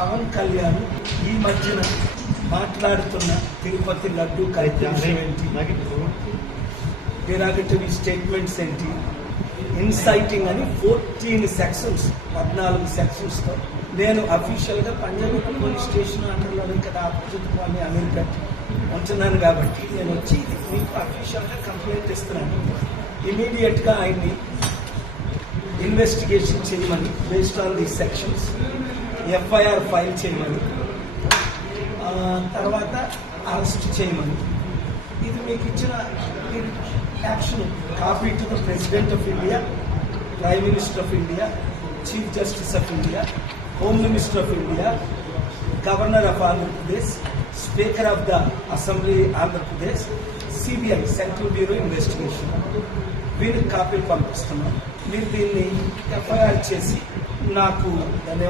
పవన్ కళ్యాణ్ ఈ మధ్యన మాట్లాడుతున్న తిరుపతి లడ్డు కార్యక్రమం ఏంటి, డెరాగటరీ స్టేట్మెంట్స్ ఏంటి, ఇన్సైటింగ్ అని 14 సెక్షన్స్తో నేను అఫీషియల్గా పంజాగుట్ట పోలీస్ స్టేషన్ అండర్లోనే కదా ఆపోజిట్ కాలనీ అమెరికా ఉంటున్నాను కాబట్టి నేను వచ్చి మీకు అఫీషియల్గా కంప్లైంట్ ఇస్తున్నాను. ఇమీడియట్గా ఆయన్ని ఇన్వెస్టిగేషన్ చేయమని, based on the sections FIR file చేయమని, తర్వాత అరెస్ట్ చేయమని. ఇది మీకు ఇచ్చిన action copy to the president of India, prime minister of India, chief justice of India, home minister of India, governor of Andhra Pradesh, speaker of the assembly Andhra Pradesh, CBI central bureau investigation వీరికి కాపీలు పంపిస్తున్నాం. మీరు దీన్ని ఎఫ్ఐఆర్ చేసి నాకు దాన్ని